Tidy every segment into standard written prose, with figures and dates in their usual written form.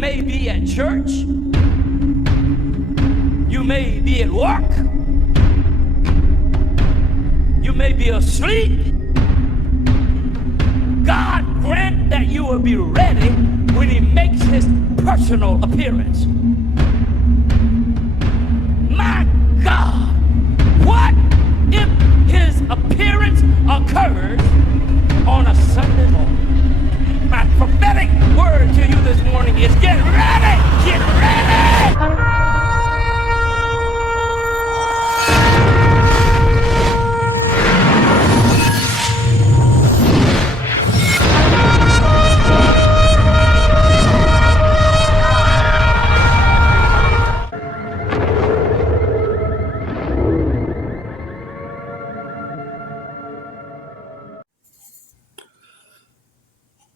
may be at church. You may be at work. You may be asleep. God grant that you will be ready when he makes his personal appearance. My God, what if his appearance occurs on a Sunday morning? My prophetic word to you this morning is get ready! Get ready!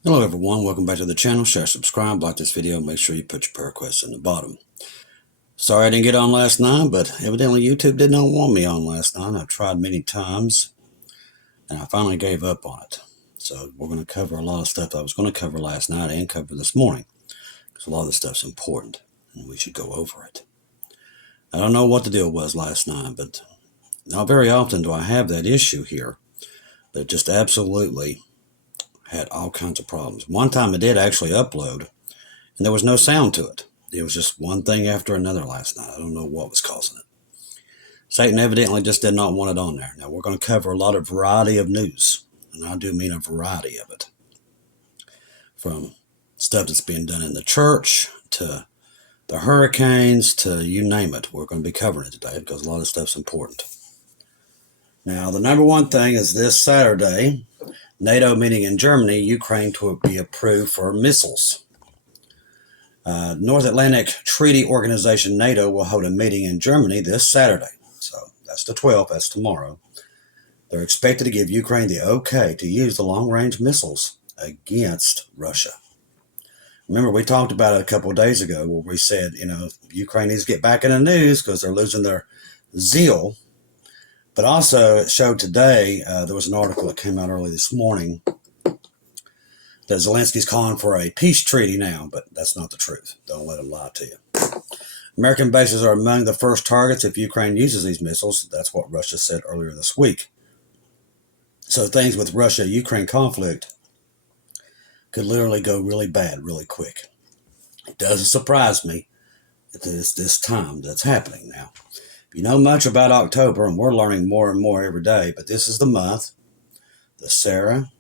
Hello everyone, welcome back to the channel. Share, subscribe, like this video, make sure you put your prayer requests in the bottom. Sorry I didn't get on last night, but evidently YouTube did not want me on last night. I've tried many times and I finally gave up on it. So we're going to cover a lot of stuff that I was going to cover last night and cover this morning, because a lot of this stuff's important and we should go over it. I don't know what the deal was last night, but not very often do I have that issue here, but just absolutely had all kinds of problems. One time it did actually upload and there was no sound to it. It was just one thing after another last night. I don't know what was causing it. Satan evidently just did not want it on there. Now we're going to cover a lot of variety of news, and I do mean a variety of it. From stuff that's being done in the church to the hurricanes to you name it. We're going to be covering it today because a lot of stuff's important. Now the number one thing is this Saturday, NATO meeting in Germany, Ukraine to be approved for missiles. North Atlantic Treaty Organization NATO will hold a meeting in Germany this Saturday. So that's the 12th, that's tomorrow. They're expected to give Ukraine the okay to use the long-range missiles against Russia. Remember, we talked about it a couple of days ago where we said, Ukraine needs to get back in the news because they're losing their zeal. But also, it showed today, there was an article that came out early this morning that Zelensky's calling for a peace treaty now, but that's not the truth. Don't let them lie to you. American bases are among the first targets if Ukraine uses these missiles. That's what Russia said earlier this week. So things with Russia-Ukraine conflict could literally go really bad really quick. It doesn't surprise me that it's this time that's happening now. You know much about October, and we're learning more and more every day, but this is the month that Sarah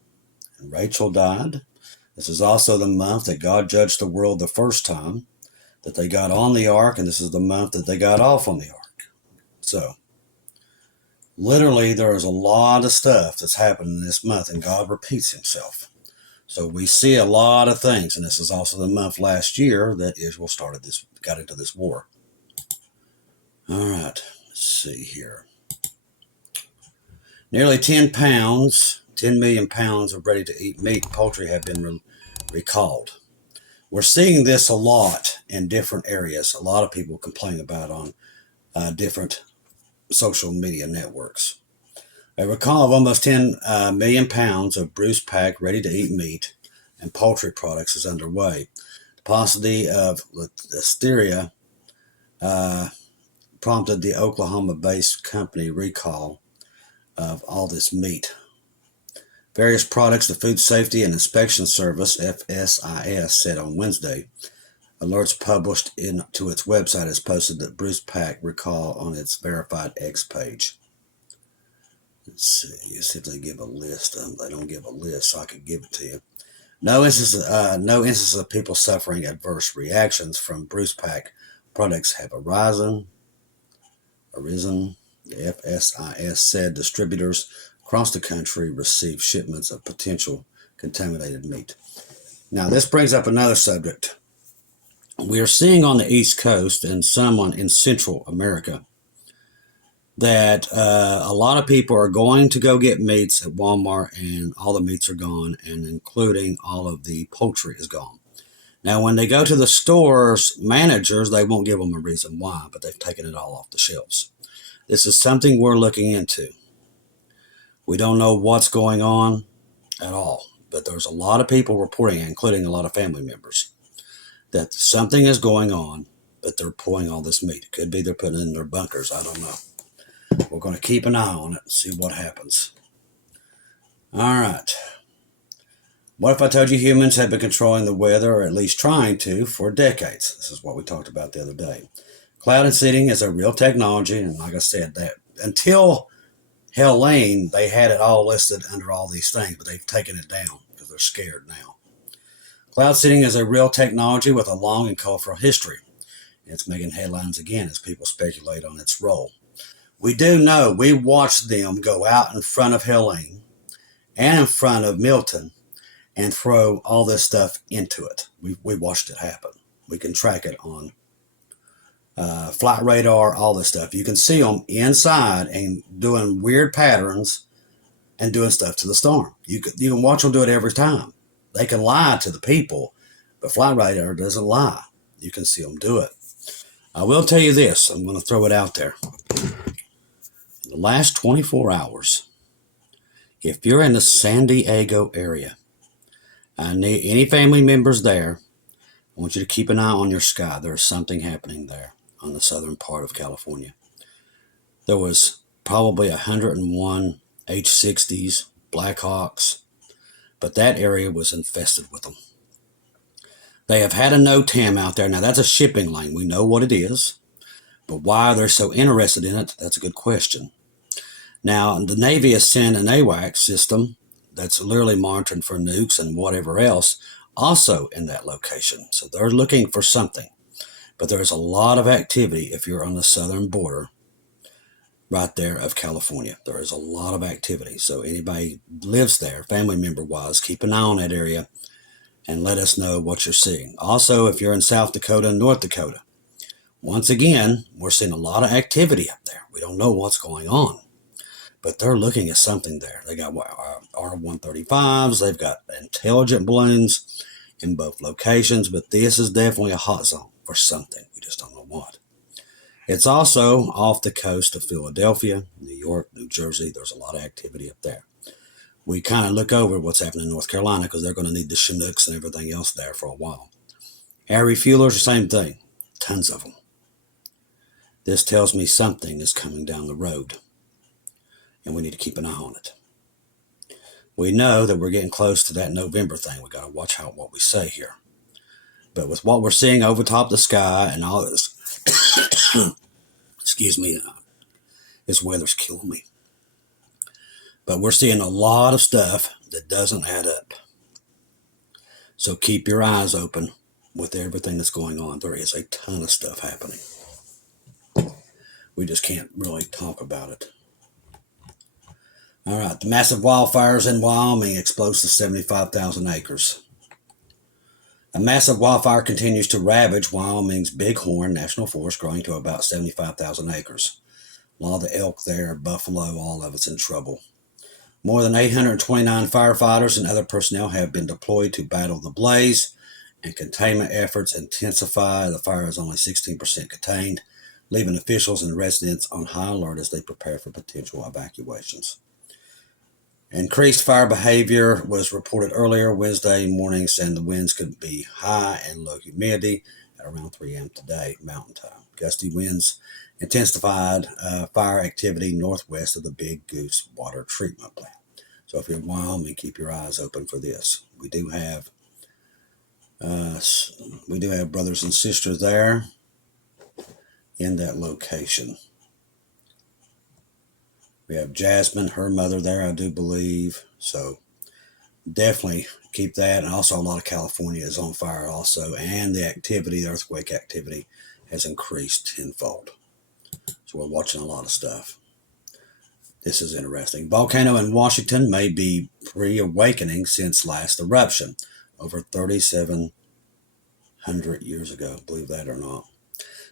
and Rachel died. This is also the month that God judged the world the first time, that they got on the ark, and this is the month that they got off on the ark. So, literally, there is a lot of stuff that's happening this month, and God repeats himself. So we see a lot of things, and this is also the month last year that Israel got into this war. All right, let's see here. Nearly 10 million pounds of ready-to-eat meat and poultry have been recalled. We're seeing this a lot in different areas. A lot of people complain about it on different social media networks. A recall of almost 10 million pounds of Bruce-packed ready-to-eat meat and poultry products is underway. The paucity of listeria prompted the Oklahoma-based company recall of all this meat. Various products, the Food Safety and Inspection Service, FSIS, said on Wednesday. Alerts published to its website has posted that Bruce Pack recall on its verified X page. Let's see if they give a list. They don't give a list, so I could give it to you. No instances of people suffering adverse reactions from Bruce Pack products have arisen. The FSIS said distributors across the country received shipments of potential contaminated meat. Now, this brings up another subject. We are seeing on the East Coast and some in Central America that a lot of people are going to go get meats at Walmart, and all the meats are gone, and including all of the poultry is gone. Now, when they go to the store's managers, they won't give them a reason why, but they've taken it all off the shelves. This is something we're looking into. We don't know what's going on at all, but there's a lot of people reporting, including a lot of family members, that something is going on, but they're pulling all this meat. It could be they're putting it in their bunkers. I don't know. We're going to keep an eye on it and see what happens. All right. What if I told you humans have been controlling the weather, or at least trying to, for decades? This is what we talked about the other day. Cloud and seeding is a real technology, and like I said, that until Helene, they had it all listed under all these things, but they've taken it down because they're scared now. Cloud seeding is a real technology with a long and colorful history. It's making headlines again as people speculate on its role. We do know we watched them go out in front of Helene and in front of Milton and throw all this stuff into it. We watched it happen. We can track it on flight radar, all this stuff. You can see them inside and doing weird patterns and doing stuff to the storm. You can watch them do it every time. They can lie to the people, but flight radar doesn't lie. You can see them do it. I will tell you this. I'm going to throw it out there. In the last 24 hours, if you're in the San Diego area, I need any family members there, I want you to keep an eye on your sky. There's something happening there on the southern part of California. There was probably 101 H-60s, Blackhawks, but that area was infested with them. They have had a NOTAM out there. Now, that's a shipping lane. We know what it is, but why they're so interested in it, that's a good question. Now, the Navy has sent an AWACS system that's literally monitoring for nukes and whatever else, also in that location. So they're looking for something. But there's a lot of activity if you're on the southern border right there of California. There is a lot of activity. So anybody lives there, family member-wise, keep an eye on that area and let us know what you're seeing. Also, if you're in South Dakota and North Dakota, once again, we're seeing a lot of activity up there. We don't know what's going on, but they're looking at something there. They got R-135s. They've got intelligent balloons in both locations, but this is definitely a hot zone for something. We just don't know what. It's also off the coast of Philadelphia, New York, New Jersey. There's a lot of activity up there. We kind of look over what's happening in North Carolina because they're going to need the Chinooks and everything else there for a while. Air refuelers, the same thing. Tons of them. This tells me something is coming down the road, and we need to keep an eye on it. We know that we're getting close to that November thing. We got to watch out what we say here. But with what we're seeing over top the sky and all this, excuse me, this weather's killing me. But we're seeing a lot of stuff that doesn't add up. So keep your eyes open with everything that's going on. There is a ton of stuff happening. We just can't really talk about it. All right, the massive wildfires in Wyoming explode to 75,000 acres. A massive wildfire continues to ravage Wyoming's Bighorn National Forest, growing to about 75,000 acres. A lot of the elk there, buffalo, all of it's in trouble. More than 829 firefighters and other personnel have been deployed to battle the blaze, and containment efforts intensify. The fire is only 16% contained, leaving officials and residents on high alert as they prepare for potential evacuations. Increased fire behavior was reported earlier Wednesday morning, saying the winds could be high and low humidity at around 3 a.m. today, Mountain Time. Gusty winds intensified fire activity northwest of the Big Goose water treatment plant. So if you're in Wyoming, keep your eyes open for this. We do have brothers and sisters there in that location. We have Jasmine, her mother there, I do believe. So definitely keep that. And also a lot of California is on fire also. And the activity, the earthquake activity, has increased tenfold. So we're watching a lot of stuff. This is interesting. Volcano in Washington may be reawakening since last eruption over 3,700 years ago. Believe that or not.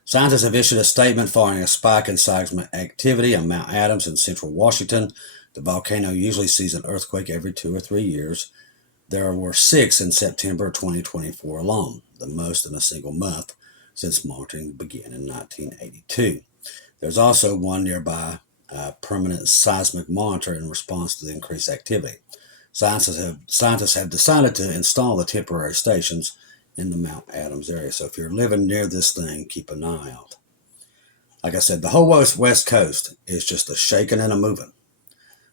Scientists have issued a statement following a spike in seismic activity on Mount Adams in central Washington. The volcano usually sees an earthquake every 2 or 3 years. There were 6 in September 2024 alone, the most in a single month since monitoring began in 1982. There's also one nearby permanent seismic monitor in response to the increased activity. Scientists have decided to install the temporary stations in the Mount Adams area. So if you're living near this thing, keep an eye out. Like I said, the whole West Coast is just a shaking and a moving.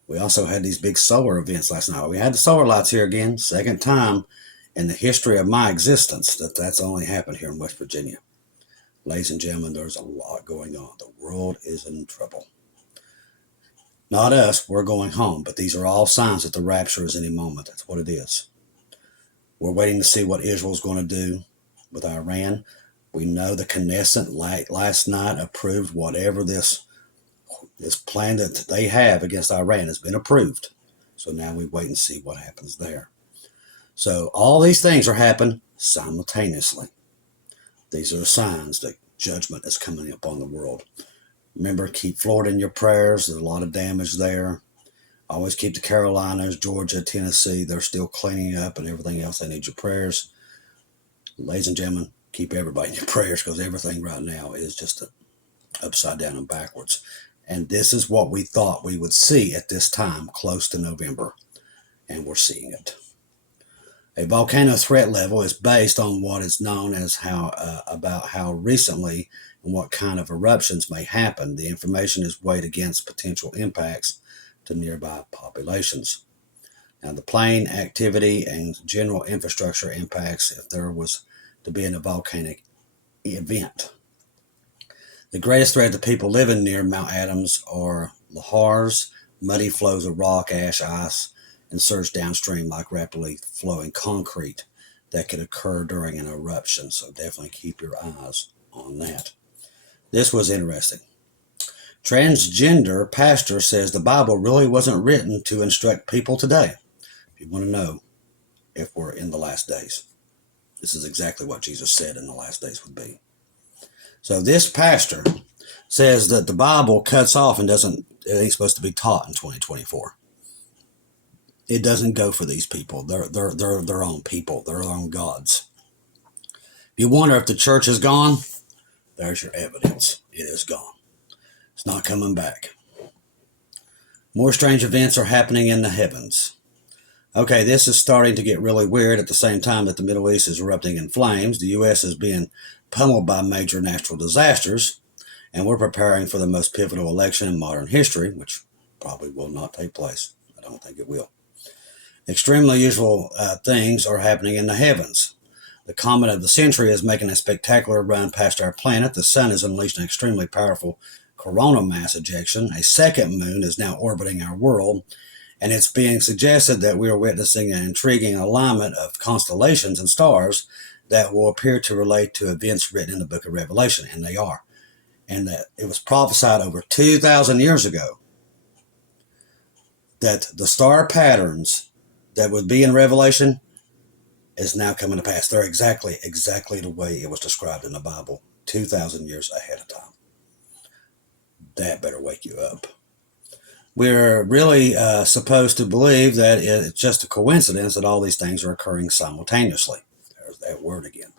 We also had these big solar events last night. We had the solar lights here again, second time in the history of my existence that's only happened here in West Virginia. Ladies and gentlemen, there's a lot going on. The world is in trouble. Not us, we're going home, but these are all signs that the rapture is any moment. That's what it is. We're waiting to see what Israel's going to do with Iran. We know the Knesset last night approved whatever this plan that they have against Iran has been approved. So now we wait and see what happens there. So all these things are happening simultaneously. These are signs that judgment is coming upon the world. Remember, keep Florida in your prayers. There's a lot of damage there. Always keep the Carolinas, Georgia, Tennessee. They're still cleaning up and everything else. They need your prayers. Ladies and gentlemen, keep everybody in your prayers because everything right now is just upside down and backwards. And this is what we thought we would see at this time, close to November. And we're seeing it. A volcano threat level is based on what is known as about how recently and what kind of eruptions may happen. The information is weighed against potential impacts to nearby populations. Now, the plane activity and general infrastructure impacts if there was to be a volcanic event. The greatest threat to people living near Mount Adams are lahars, muddy flows of rock, ash, ice, and surge downstream like rapidly flowing concrete that could occur during an eruption. So definitely keep your eyes on that. This was interesting. Transgender pastor says the Bible really wasn't written to instruct people today. If you want to know if we're in the last days, this is exactly what Jesus said in the last days would be. So this pastor says that the Bible cuts off and it ain't supposed to be taught in 2024. It doesn't go for these people. They're their own people. They're their own gods. If you wonder if the church is gone, there's your evidence. It is gone. It's not coming back. More strange events are happening in the heavens. Okay, this is starting to get really weird at the same time that the Middle East is erupting in flames. The U.S. is being pummeled by major natural disasters, and we're preparing for the most pivotal election in modern history, which probably will not take place. I don't think it will. Extremely unusual things are happening in the heavens. The comet of the century is making a spectacular run past our planet. The sun is unleashing an extremely powerful coronal mass ejection. A second moon is now orbiting our world, and it's being suggested that we are witnessing an intriguing alignment of constellations and stars that will appear to relate to events written in the book of Revelation, and they are. And that it was prophesied over 2,000 years ago that the star patterns that would be in Revelation is now coming to pass. They're exactly the way it was described in the Bible 2,000 years ahead of time. That better wake you up. We're really supposed to believe that it's just a coincidence that all these things are occurring simultaneously. There's that word again.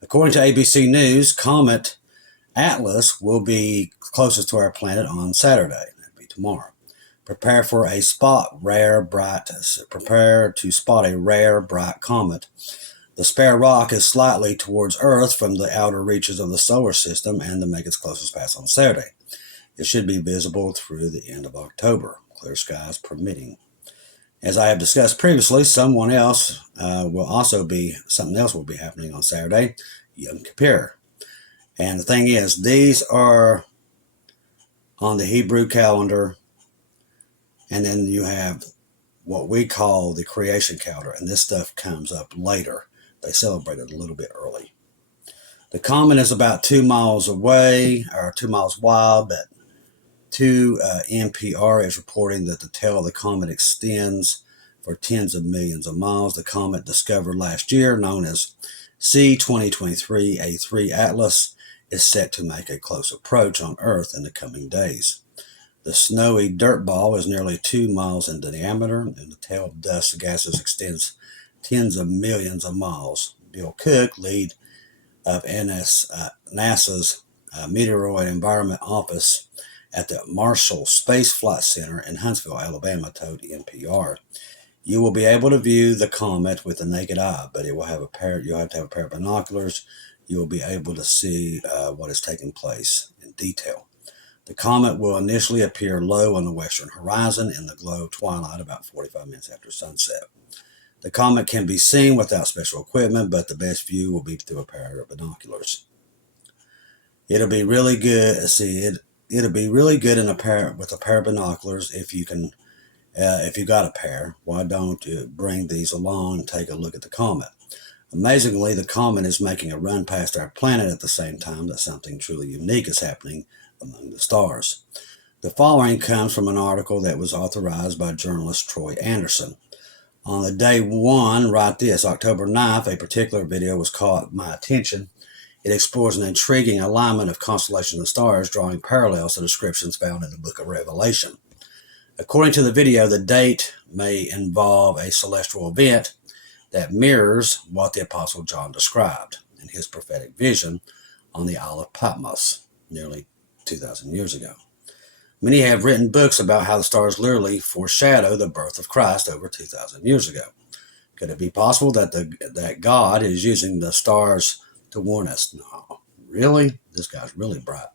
According to ABC News, Comet Atlas will be closest to our planet on Saturday. That'd be tomorrow. Prepare to spot a rare, bright comet. The spare rock is slightly towards Earth from the outer reaches of the solar system and to make its closest pass on Saturday. It should be visible through the end of October, clear skies permitting. As I have discussed previously, something else will be happening on Saturday, Yom Kippur. And the thing is, these are on the Hebrew calendar, and then you have what we call the creation calendar, and this stuff comes up later. They celebrate it a little bit early. The comet is about 2 miles away, or 2 miles wide, but NPR is reporting that the tail of the comet extends for tens of millions of miles. The comet discovered last year, known as C2023A3 Atlas, is set to make a close approach on Earth in the coming days. The snowy dirt ball is nearly 2 miles in diameter, and the tail of dust gases extends tens of millions of miles. Bill Cook, lead of NASA's Meteoroid Environment Office at the Marshall Space Flight Center in Huntsville, Alabama, told NPR. You will be able to view the comet with the naked eye, but it will have you'll have to have a pair of binoculars. You will be able to see what is taking place in detail. The comet will initially appear low on the western horizon in the glow twilight about 45 minutes after sunset. The comet can be seen without special equipment, but the best view will be through a pair of binoculars. It'll be really good. It'll be really good with a pair of binoculars if you can. If you got a pair, why don't you bring these along and take a look at the comet? Amazingly, the comet is making a run past our planet at the same time that something truly unique is happening among the stars. The following comes from an article that was authorized by journalist Troy Anderson. On the day one, write this, October 9th, a particular video was caught my attention. It explores an intriguing alignment of constellations and stars, drawing parallels to descriptions found in the book of Revelation. According to the video, the date may involve a celestial event that mirrors what the Apostle John described in his prophetic vision on the Isle of Patmos nearly 2,000 years ago. Many have written books about how the stars literally foreshadow the birth of Christ over 2,000 years ago. Could it be possible that God is using the stars to warn us? No, really? This guy's really bright.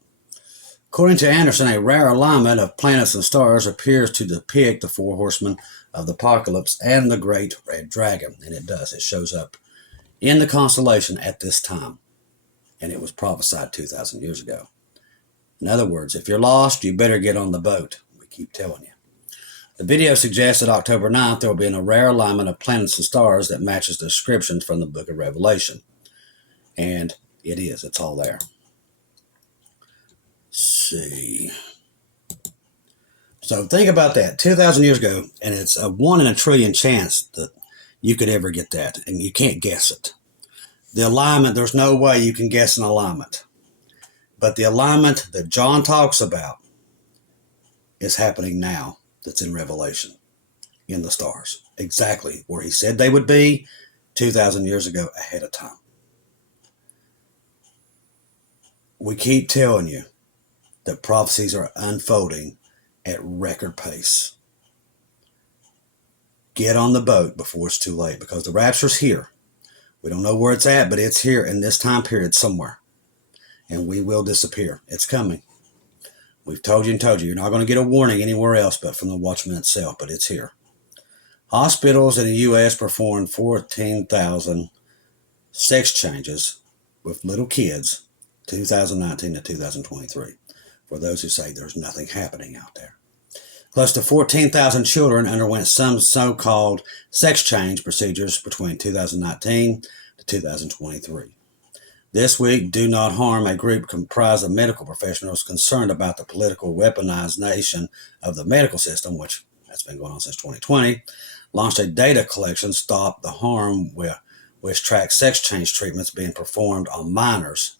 According to Anderson, a rare alignment of planets and stars appears to depict the four horsemen of the apocalypse and the great red dragon. And it does. It shows up in the constellation at this time. And it was prophesied 2,000 years ago. In other words, if you're lost, you better get on the boat. We keep telling you. The video suggests that October 9th there will be a rare alignment of planets and stars that matches the descriptions from the book of Revelation. And it is. It's all there. See. So think about that. 2,000 years ago, and it's a 1 in a trillion chance that you could ever get that, and you can't guess it. The alignment, there's no way you can guess an alignment. But the alignment that John talks about is happening now, that's in Revelation, in the stars. Exactly where he said they would be 2,000 years ago ahead of time. We keep telling you that prophecies are unfolding at record pace. Get on the boat before it's too late, because the rapture's here. We don't know where it's at, but it's here in this time period somewhere. And we will disappear. It's coming. We've told you and told you. You're not going to get a warning anywhere else but from the Watchman itself, but it's here. Hospitals in the U.S. performed 14,000 sex changes with little kids 2019 to 2023. For those who say there's nothing happening out there. Close to 14,000 children underwent some so-called sex change procedures between 2019 to 2023. This week, Do Not Harm, a group comprised of medical professionals concerned about the political weaponization of the medical system, which has been going on since 2020, launched a data collection, Stop the Harm, which tracks sex change treatments being performed on minors.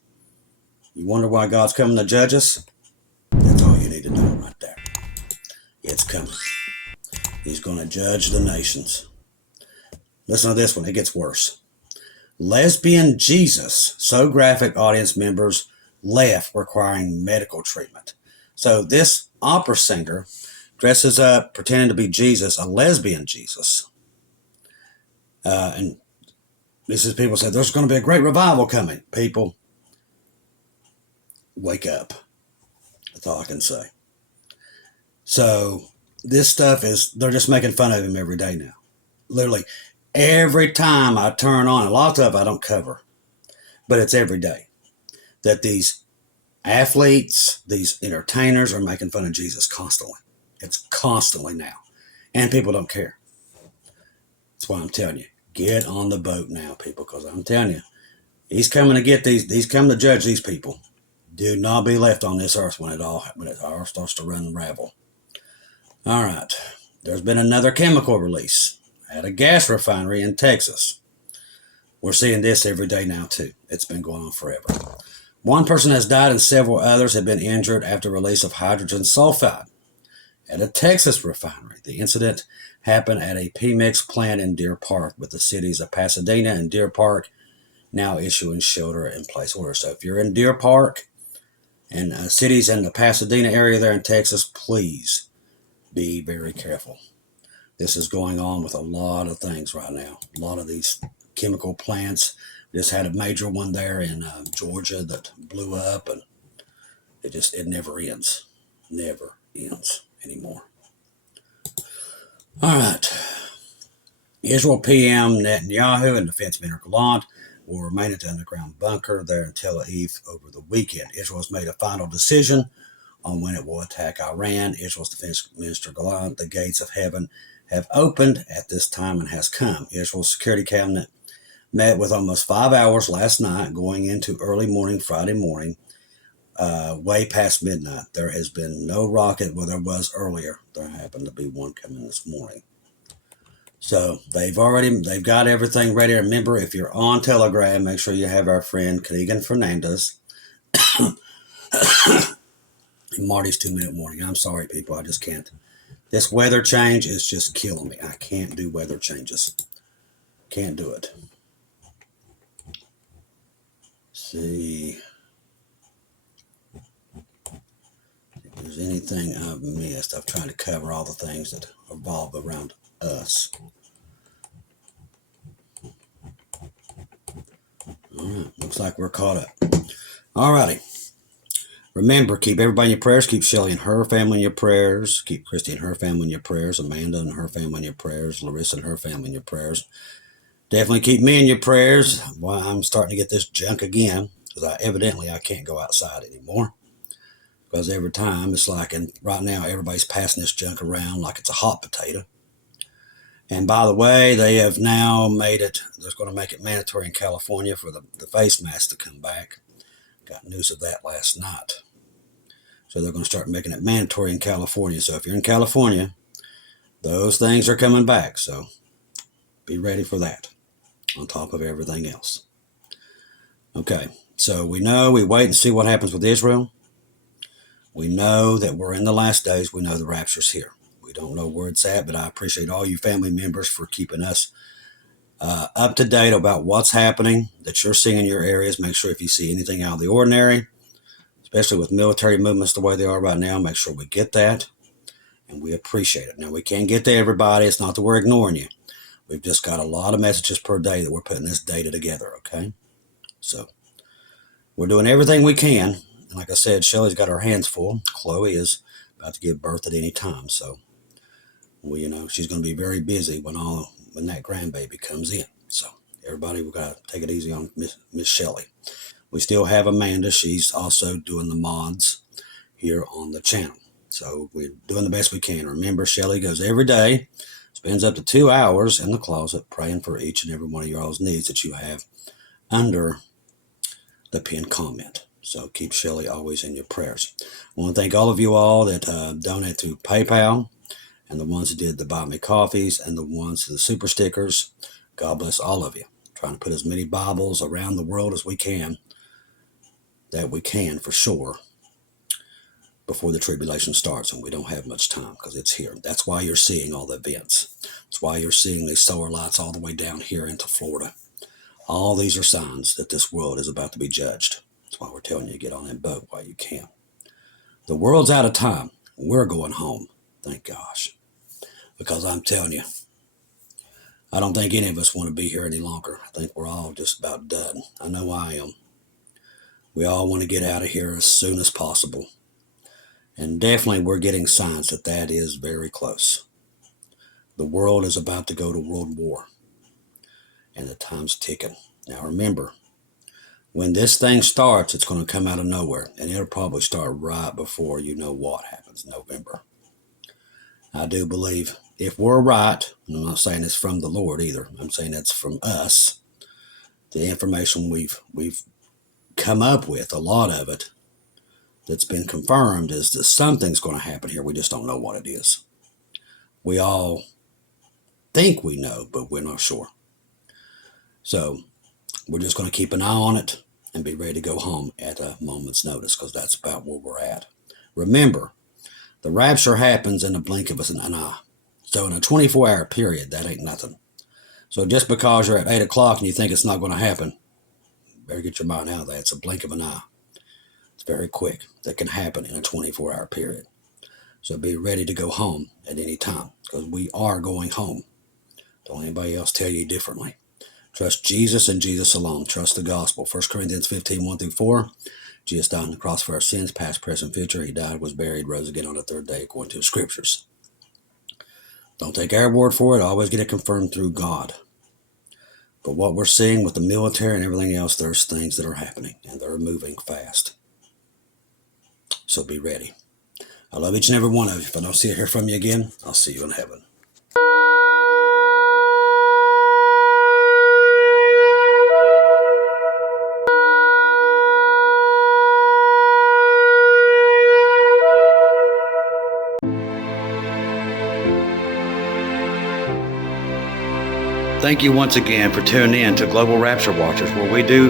You wonder why God's coming to judge us? That's all you need to know right there. It's coming. He's going to judge the nations. Listen to this one. It gets worse. Lesbian Jesus. So graphic, audience members left requiring medical treatment. So this opera singer dresses up pretending to be Jesus, a lesbian Jesus. And this is people say, there's going to be a great revival coming. People, wake up. That's all I can say. So this stuff is, they're just making fun of him every day now. Literally, every time I turn on, a lot of stuff I don't cover, but it's every day that these athletes, these entertainers are making fun of Jesus constantly. It's constantly now. And people don't care. That's why I'm telling you, get on the boat now, people, because I'm telling you, he's coming to get he's coming to judge these people. Do not be left on this earth when it all starts to run and ravel. All right. There's been another chemical release at a gas refinery in Texas. We're seeing this every day now, too. It's been going on forever. One person has died and several others have been injured after release of hydrogen sulfide at a Texas refinery. The incident happened at a PMix plant in Deer Park, with the cities of Pasadena and Deer Park now issuing shelter-in-place orders. So if you're in Deer Park and cities in the Pasadena area there in Texas, please be very careful. This is going on with a lot of things right now. A lot of these chemical plants. We just had a major one there in Georgia that blew up, and it never ends. Never ends anymore. All right. Israel PM Netanyahu and Defense Minister Gallant will remain at the underground bunker there in Tel Aviv over the weekend. Israel has made a final decision on when it will attack Iran. Israel's Defense Minister Gallant, the gates of heaven have opened at this time and has come. Israel's Security Cabinet met with almost 5 hours last night, going into early morning Friday morning, way past midnight. There has been no rocket. Well, there was earlier. There happened to be one coming this morning. So they've got everything ready. Remember, if you're on Telegram, make sure you have our friend Keegan Fernandez. Marty's 2-minute warning. I'm sorry, people. I just can't. This weather change is just killing me. I can't do weather changes. Can't do it. See if there's anything I've missed. I've tried to cover all the things that revolve around us. All right, looks like we're caught up. All righty. Remember, keep everybody in your prayers. Keep Shelly and her family in your prayers. Keep Christy and her family in your prayers. Amanda and her family in your prayers. Larissa and her family in your prayers. Definitely keep me in your prayers while I'm starting to get this junk again, because evidently I can't go outside anymore. Because every time it's like, and right now everybody's passing this junk around like it's a hot potato. And by the way, they have now made it, they're going to make it mandatory in California for the face mask to come back. Got news of that last night. So they're going to start making it mandatory in California. So if you're in California, those things are coming back. So be ready for that on top of everything else. Okay, so we wait and see what happens with Israel. We know that we're in the last days. We know the rapture's here. We don't know where it's at, but I appreciate all you family members for keeping us up to date about what's happening that you're seeing in your areas. Make sure if you see anything out of the ordinary, especially with military movements the way they are right now, make sure we get that, and we appreciate it. Now, we can't get to everybody. It's not that we're ignoring you. We've just got a lot of messages per day that we're putting this data together, okay? So we're doing everything we can. And like I said, Shelly's got her hands full. Chloe is about to give birth at any time. So, she's going to be very busy when that grandbaby comes in. So everybody, we've got to take it easy on Miss Shelly. We still have Amanda. She's also doing the mods here on the channel. So we're doing the best we can. Remember, Shelly goes every day, spends up to 2 hours in the closet praying for each and every one of y'all's needs that you have under the pinned comment. So keep Shelly always in your prayers. I want to thank all of you all that donate through PayPal, and the ones that did the Buy Me Coffees, and the ones to the super stickers. God bless all of you. Trying to put as many Bibles around the world as we can, that we can for sure, before the tribulation starts, and we don't have much time because it's here. That's why you're seeing all the events. That's why you're seeing these solar lights all the way down here into Florida. All these are signs that this world is about to be judged. That's why we're telling you to get on that boat while you can. The world's out of time. We're going home. Thank gosh. Because I'm telling you, I don't think any of us want to be here any longer. I think we're all just about done. I know I am. We all want to get out of here as soon as possible. And definitely we're getting signs that is very close. The world is about to go to world war. And the time's ticking. Now remember, when this thing starts, it's going to come out of nowhere. And it'll probably start right before you know what happens, November. I do believe if we're right, and I'm not saying it's from the Lord either. I'm saying it's from us. The information we've come up with, a lot of it, that's been confirmed is that something's going to happen here. We just don't know what it is. We all think we know, but we're not sure. So we're just going to keep an eye on it and be ready to go home at a moment's notice, because that's about where we're at. Remember, the rapture happens in the blink of an eye. So in a 24-hour period, that ain't nothing. So just because you're at 8 o'clock and you think it's not going to happen, better get your mind out of that. It's a blink of an eye. It's very quick. That can happen in a 24-hour period. So be ready to go home at any time, because we are going home. Don't anybody else tell you differently. Trust Jesus and Jesus alone. Trust the gospel. 1 Corinthians 15, 1-4. Jesus died on the cross for our sins, past, present, future. He died, was buried, rose again on the third day, according to the scriptures. Don't take our word for it. Always get it confirmed through God. But what we're seeing with the military and everything else, there's things that are happening, and they're moving fast. So be ready. I love each and every one of you. If I don't see or hear from you again, I'll see you in heaven. Thank you once again for tuning in to Global Rapture Watchers, where we do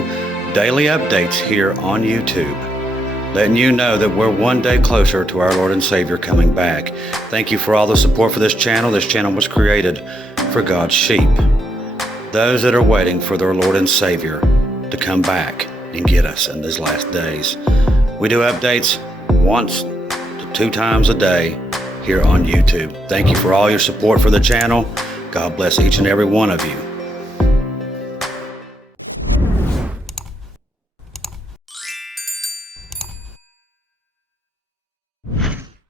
daily updates here on YouTube, letting you know that we're one day closer to our Lord and Savior coming back. Thank you for all the support for this channel. This channel was created for God's sheep, those that are waiting for their Lord and Savior to come back and get us in these last days. We do updates once to 2 times a day here on YouTube. Thank you for all your support for the channel. God bless each and every one of you.